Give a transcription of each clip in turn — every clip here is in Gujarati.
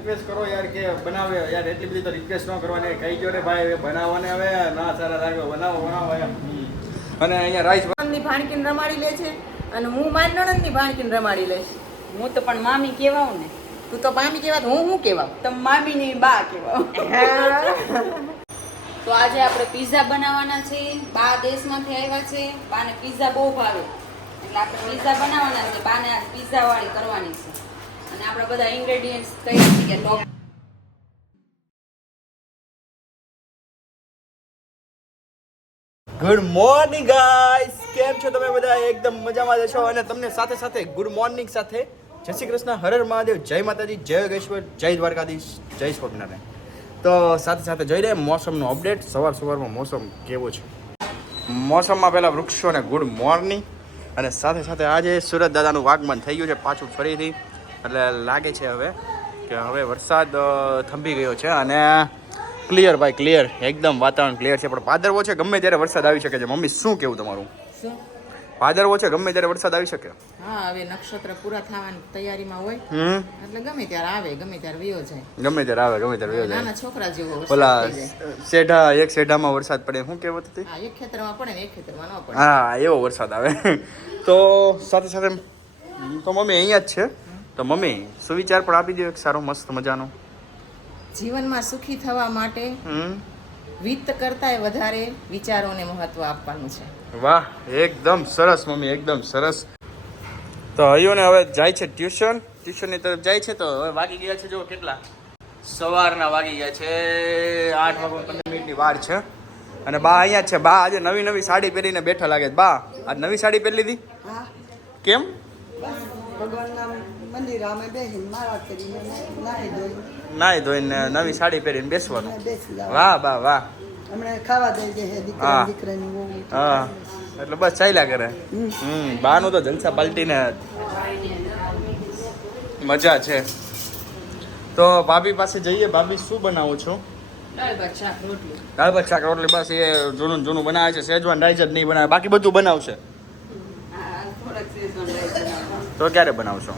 રિક્વેસ્ટ કરો યાર કે બનાવે યાર, એટલી બધી તો રિક્વેસ્ટ ન કરવાની, કહી ગયો રે ભાઈ બનાવવાને હવે ના સારા લાગે, બનાવો એમ. અને અહીંયા રાઈસ ની ભાણકીને રમાડી લે છે અને હું મારી નણંદની ભાણકીને રમાડી લઈશ. હું તો પણ મામી કહેવાઉં ને. તું તો મામી કહેવાત, હું કહેવાવ? તમે મામીની બા કહેવાવ. તો આજે આપણે પિઝા બનાવવાના છે. બા દેશમાંથી આવ્યા છે, બાને પિઝા બહુ ભાવે એટલે આપણે પિઝા બનાવવાના છે. બાને આજ પિઝા વાળી કરવાની છે અને આપણે બધા ઇન્ગ્રેડિયન્ટ્સ કઈ છે કે ટોપ. ગુડ મોર્નિંગ ગાઈસ, કેમ છો તમે બધા? એકદમ મજામાં જશો. અને તમને સાથે સાથે ગુડ મોર્નિંગ સાથે જય શ્રી કૃષ્ણ, હર હર મહાદેવ, જય માતાજી, જય યોગેશ્વર, જય દ્વારકાધીશ, જય સ્વામિનારાયણ. તો સાથે સાથે જોઈ લે મોસમનો અપડેટ. સવારમાં મોસમ કેવો છે. મોસમમાં પહેલાં વૃક્ષોને ગુડ મોર્નિંગ, અને સાથે સાથે આજે સુરત દાદાનું આગમન થઈ ગયું છે પાછું ફરીથી. એટલે લાગે છે હવે કે હવે વરસાદ થંભી ગયો છે અને ક્લિયર ભાઈ ક્લિયર, એકદમ વાતાવરણ ક્લિયર છે. પણ ભાદરવો છે, ગમે ત્યારે વરસાદ આવી શકે છે. મમ્મી શું કેવું તમારું? શું ભાદરવો છે, ગમે ત્યારે વરસાદ આવી શકે. હા, હવે નક્ષત્ર પૂરા થવાની તૈયારીમાં હોય એટલે ગમે ત્યારે આવે, ગમે ત્યારે વયો જાય. ગમે ત્યારે આવે, ગમે ત્યારે વયો જાય. નાના છોકરા જેવો ઓલા શેઢા, એક શેઢામાં વરસાદ પડે, શું કહેવત હતી? હા, એક ખેતરમાં પડે ને એક ખેતરમાં ન પડે. હા, એવો વરસાદ આવે. તો સાથે સાથે તો મમ્મી અહીંયા જ છે. તો મમ્મી સુવિચાર પણ આપી દો એક સારો મસ્ત મજાનો. જીવનમાં સુખી થવા માટે વિત્ત કરતાંય વધારે વિચારોને મહત્વ આપવાનું છે. વાહ, એકદમ સરસ મમ્મી, એકદમ સરસ. તો હૈયોને હવે જાય છે ટ્યુશનની તરફ જાય છે. તો હવે વાગી ગયા છે, જો કેટલા સવારના વાગી ગયા છે 8:15 વાર છે. અને બા અહીંયા જ છે. બા આજે નવી સાડી પહેરીને બેઠા લાગે છે. બા આજ નવી સાડી પહેરી લીધી? કેમ? ભગવાનના મંદિર અમે બેસીને મારા કરીને નાહી ધોઈને નવી સાડી પહેરીને બેસવાનું. બેસી જાવ. વાહ બા વાહ. હમણાં ખાવા દઈ દે દીકરા દીકરાની વહુ. હા, એટલે બસ ચાલ્યા કરે. બાનું તો જલસા પાલટીને મજા છે. તો ભાભી પાસે જઈએ. ભાભી શું બનાવો છો? દાળ ભાત શાક રોટલી. દાળ ભાત શાક રોટલી, બસ એ જૂનું બનાવે છે. સેજવાન રાઈસ જ નહીં બનાવે, બાકી બધું બનાવશે. તો ક્યારે બનાવશો?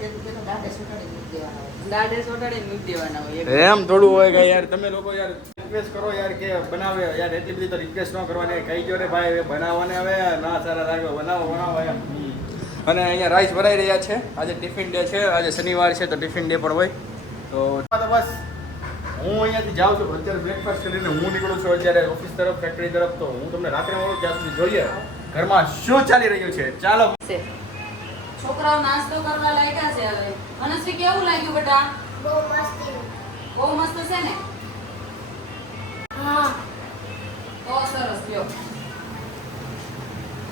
દાડે સોટાડી મૂકી દેવાના હોય. એમ થોડું હોય કે યાર તમે લોકો યાર રિક્વેસ્ટ કરો યાર કે બનાવે યાર, એટલી બધી તો રિક્વેસ્ટ ન કરવાની, કહી ગયો રે ભાઈ બનાવવાને હવે ના સારા લાગે, બનાવો એમ. અને અહીંયા રાઈસ ભરાઈ રહ્યા છે. આજે ટિફિન ડે છે, આજે શનિવાર છે તો ટિફિન ડે પણ હોય. તો બસ હું અહીંયાથી જાઉં છું. અત્યારે બ્રેકફાસ્ટ કરીને હું નીકળું છું અત્યારે ઓફિસ તરફ, ફેક્ટરી તરફ. તો હું તમને રાત્રે મળું ત્યાં સુધી જોઈએ ઘરમાં શું ચાલી રહ્યું છે. ચાલો. છોકરાઓ નાસ્તો કરવા લાગ્યા છે હવે. મનસ્વી કેવું લાગ્યું બેટા? બહુ મસ્ત છે ને? હા. તો સરસ લ્યો.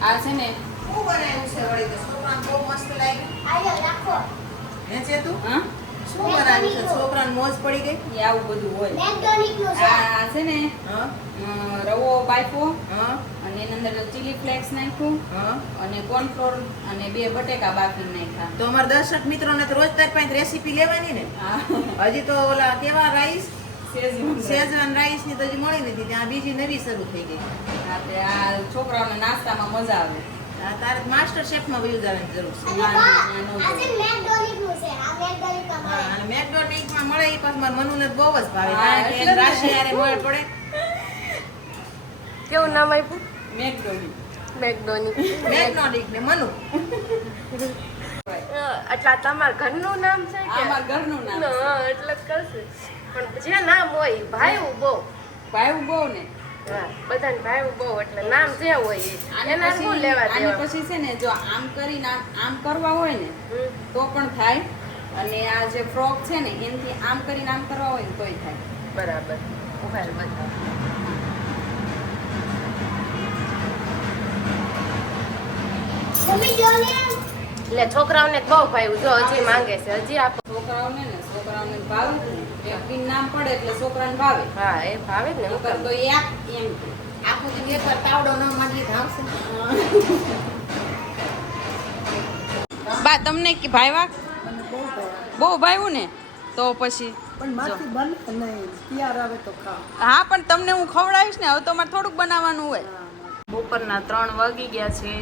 આ છે ને શું બનાવ્યું છે વળી? તો છોકરાને બહુ મસ્ત લાગ્યું. આયો રાખો. હે છે તું? હા, શું બનાવ્યું છે? છોકરાને મોજ પડી ગઈ. એ આવું બધું હોય. મેકડોનિકનું છે. આ છે ને હા રવો બાફો હા અને એની અંદર ચીલી ફ્લેક્સ નાખ્યું હા. અને કોર્નફ્લોર અને 2 બટેકા બાફીને નાખ્યા. તો અમારા દર્શક મિત્રોને તો રોજ તારી પાસે રેસીપી લેવાની ને. હજી તો ઓલા કેવા રાઈસ, શેઝવાન રાઈસ ની તો હજી મળી નથી. ત્યાં બીજી નવી શરૂ થઈ ગઈ. આ છોકરાઓને નાસ્તામાં મજા આવે. તારે માસ્ટર શેફ માં વયું જવાની જરૂર છે. આજે મેકડોનિકનું છે. આ મેકડોનિકમાં હા, મળે. અને મેકડોનિકમાં મળે એ પાછું મારા મનુને બહુ જ ભાવે. હા, કારણ કે એટલે જ ને. રાશિ હારે મળે પડે. કેવું નામ આપ્યું? મેકડોની. મેકડોની. મેકડોનિક ને મનુ. એટલે આ તમારા ઘરનું નામ છે કે? અમારા ઘરનું નામ છે. હા, એટલે જ કરશે. પણ જે નામ હોય ભાઈ બહુ. ભાઈ બહુ ને. હા, બધાને ભાઈ બહુ એટલે નામ જે હોય એ. એના શું લેવા આને દેવા? પછી છે ને જો આમ કરીને આમ કરવા હોય ને તો પણ થાય, અને આ જે ફ્રોક છે ને એનાથી આમ કરીને આમ કરવા હોય ને તોય થાય. બરાબર. ઉભા રહો બધા. મમ્મી જો ને. એટલે છોકરાઓને બહુ ભાઈ જો હજી માંગે છે, હજી આપો. છોકરાઓને ભાવે ને એક પિન નામ પડે એટલે છોકરાને ભાવે. હા, એ ભાવે જ ને. નકર તો એક એમ કે. આખું દી એકવાર તાવડો ન માંડી ધાવશે. બા તમને કે ભાઈવા બહુ ભાવ્યું ને તો પછી પણ માથી બને નહીં, તૈયાર આવે તો ખાવ. હા, પણ તમને હું ખવડાવીશ ને. હવે તો મારે થોડુંક બનાવવાનું હોય. બપોરના 3 વાગી ગયા છે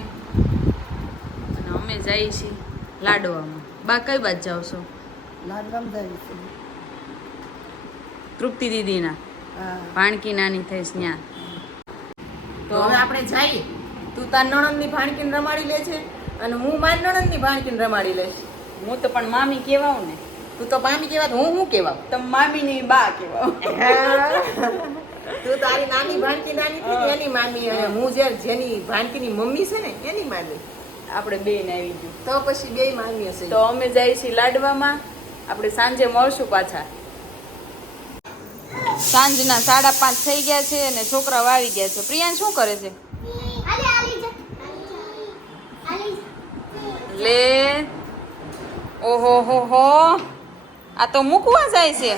અને અમે જઈએ છીએ લાડવામાં. બા કઈ બાજુ જાવ છો? લાડવામ જાય છે. તૃપ્તિ દીદીના ભાણકી નાની થઈશ ત્યાં. તો હવે આપણે જઈએ. તું તાર નણંદની ભાણકીને રમાડી લે છે અને હું મારી નણંદની ભાણકીને રમાડી લઈશ. હું તો પણ મામી કહેવાઉં ને. તું તો પામી કહેવાત, હું કહેવા? તમે મામીની બા કહેવાઉં. તું તારી નાની ભાણકી નાની થઈ ને એની મામી, અને હું જેની ભાણકીની મમ્મી છે ને એની મામી. આપણે બેન આવી ગયું. તો પછી બે મામી હશે. તો અમે જઈએ છીએ લાડવામાં. આપણે સાંજે મળશું પાછા. સાંજના 5:30 થઈ ગયા છે અને છોકરાઓ આવી ગયા છે. પ્રિયાંશ શું કરે છે? લે ઓહો હો હો, આ તો મૂકવા જાય છે.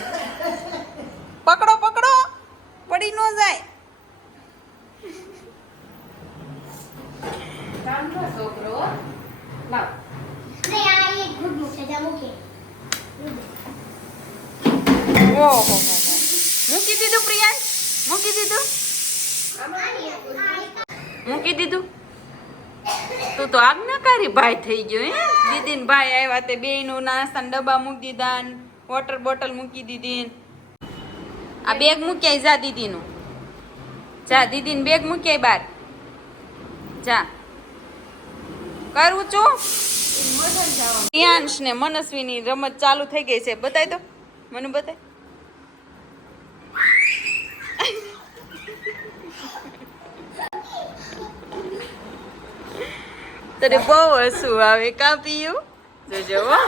પકડો પકડો, પડી ન જાય. છોકરો લાવ. ઓહો હો હો, મૂકી દીધું પ્રિયાંશ? મૂકી દીધું? મૂકી દીધું? તું તો આજ્ઞાકારી ભાઈ થઈ ગયો હે. દીદીન ભાઈ આવ્યા તે બેયનું નાસ્તાના ડબ્બા મૂકી દીધા, વોટર બોટલ મૂકી દીધી. આ બેગ મૂકી જા દીદીનું. જા દીદીને બેગ મૂકી બાર. જા કરું છું. પ્રિયાંશ ને મનસ્વીની રમત ચાલુ થઈ ગઈ છે. બતાય તો મને, બતાય. તને બહુ હસવું આવે કા પીયું? જોજો હો.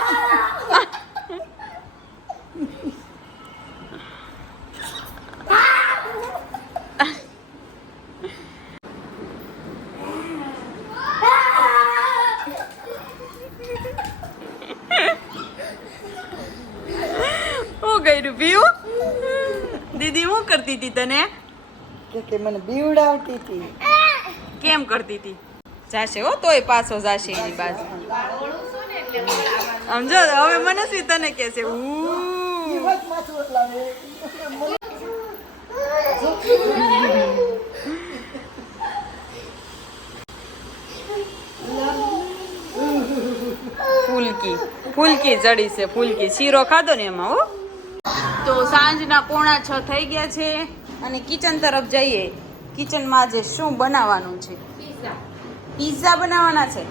હું કર્યું પીયું? દીદી શું કરતી હતી તને? કે મને બીવડાવતી હતી. કેમ કરતી હતી? જાશે હો, તોય પાછો જાશે એની બાજુ. સમજો હવે મનસ્વી તને કે છે જીવત માથું લાવે. ફૂલકી ફૂલકી ચડી છે. ફૂલકી શીરો ખાધો ને એમાં. હો તો સાંજના 5:45 થઈ ગયા છે અને કિચન તરફ જઈએ. કિચનમાં આજે શું બનાવવાનું છે? પિઝા બનાવવાના છે.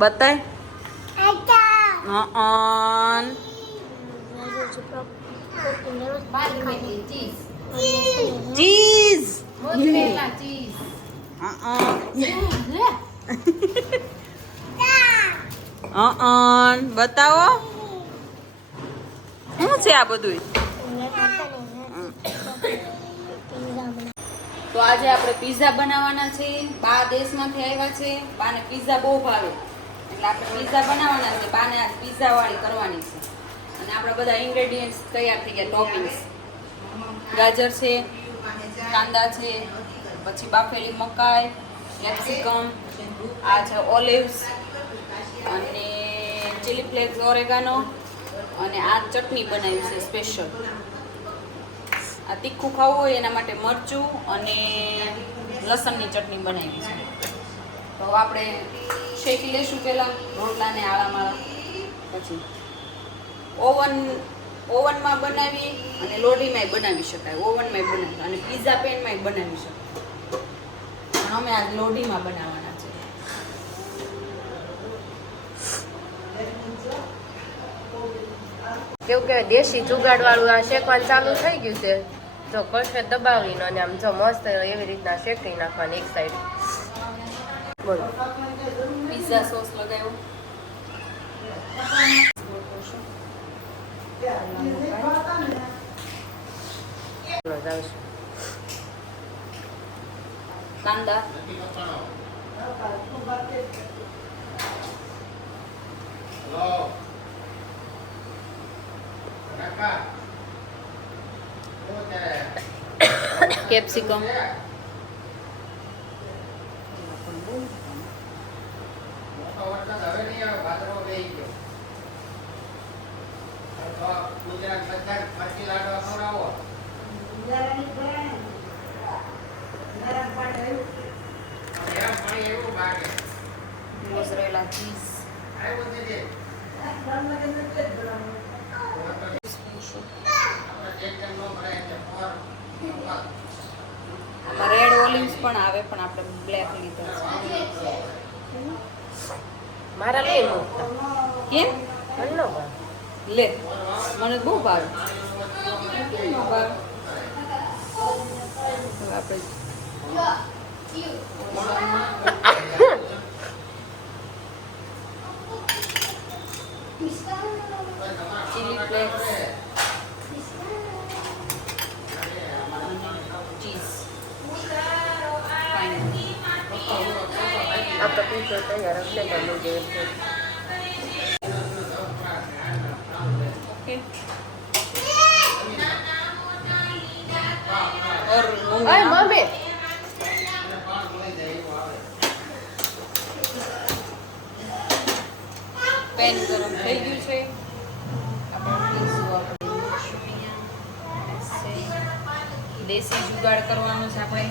બતાય. ચીઝ. બતાવો શું છે આ બધું? તો આજે આપણે પિઝા બનાવવાના છે. બા દેશમાંથી આવ્યા છે. બાને પિઝા બહુ ભાવે એટલે આપણે પિઝા બનાવવાના છે. બાને આજ પિઝા વાળી કરવાની છે. અને આપણા બધા ઇન્ગ્રેડિયન્ટ્સ તૈયાર થઈ ગયા. ટોપિંગ્સ ગાજર છે, કાંદા છે, પછી બાફેલી મકાઈ, કેપ્સિકમ, આ છે ઓલિવ્સ અને ચીલી ફ્લેક્સ, ઓરેગાનો, અને આ ચટણી બનાવી છે સ્પેશિયલ. આ તીખું ખાવું હોય એના માટે મરચું અને લસણની ચટણી બનાવી છે. તો આપણે શેકી લઈશું પહેલાં રોટલાને આળામાળા. પછી ઓવનમાં બનાવી અને લોઢીમાંય બનાવી શકાય. ઓવનમાંય બનાવી અને પિઝા પેનમાંય બનાવી શકાય. પણ અમે આજ લોઢીમાં બનાવવાના છે. કેવું કે દેશી જુગાડ વાળું આ શેકવાનું ચાલુ થઈ ગયું છે. જો કશે દબાવીને અને આમ જો મસ્ત એવી રીતના શેકી નાખવાની એક સાઈડ. બોલો પિઝા સોસ લગાવ્યો. કાંદા, કેપ્સિકમ, મોઝરેલા ચીઝ, મૂકતા કેમ મને ન ભાવે. લે મને બહુ ભાવે કેમ ન ભાવે? હવે આપણે ચીલી ફ્લેક્સ ચીઝ આ તો પીછો તૈયાર હશે તો મુજે ओके और અય મમ્મી પેન ગરમ થઈ ગયું છે આપણે પીશું આપણે દેશી જુગાડ કરવાનો છે આપણે.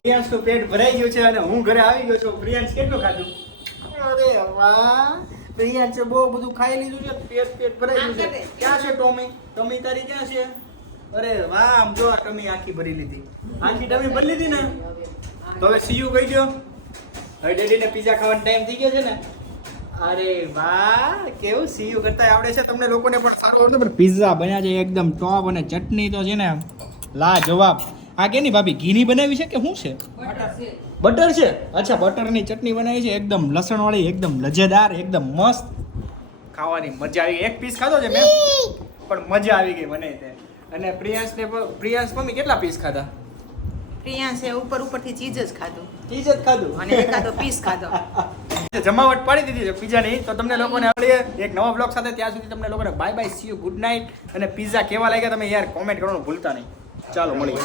પ્રિયાંશનું પેટ ભરાઈ ગયું છે અને હું ઘરે આવી ગયો છું. પ્રિયાંશ કેટલું ખાધું? અરે વાહ, પ્રિયાંશે બહુ બધું ખાઈ લીધું છે. પેટ ભરાઈ ગયું છે. ક્યાં છે ટોમી? ટમી તારી ક્યાં છે? અરે વાહ, આમ જો આ ટમી આખી ભરી લીધી. આખી ટમી ભરી લીધી ને તો હવે સીયુ કહી દો. હવે ડેડીને પિઝા ખાવાનો ટાઈમ થઈ ગયો છે ને. અરે વાહ, કેવું સીયુ કરતા આવડે છે તમને લોકોને પણ સારું આવડતું. પણ પિઝા બન્યા છે એકદમ ટોપ અને ચટણી તો છે ને લા જવાબ. આ કેની ભાભી ઘીની બનાવી છે કે શું છે? બટર છે. અચ્છા, બટરની ચટણી બનાવી છે એકદમ લસણ વાળી, એકદમ લજેદાર, એકદમ મસ્ત. ખાવાની મજા આવી. એક પીસ ખાધો છે મેં પણ મજા આવી ગઈ મને તે. અને પ્રિયાંશ મમ્મી કેટલા પીસ ખાધા? પ્રિયાંશે ઉપરથી ચીજ જ ખાધું ચીજ જ ખાધું અને એકાદો પીસ ખાધો. જમાવટ પાડી દીધી છે પિઝાની. તો તમને લોકોને મળીએ એક નવા બ્લોગ સાથે. ત્યાં સુધી તમને લોકોને bye bye, C you, good night. અને પિઝા કેવા લાગ્યા તમે યાર કોમેન્ટ કરવાનું ભૂલતા નહીં. ચાલો મળીએ.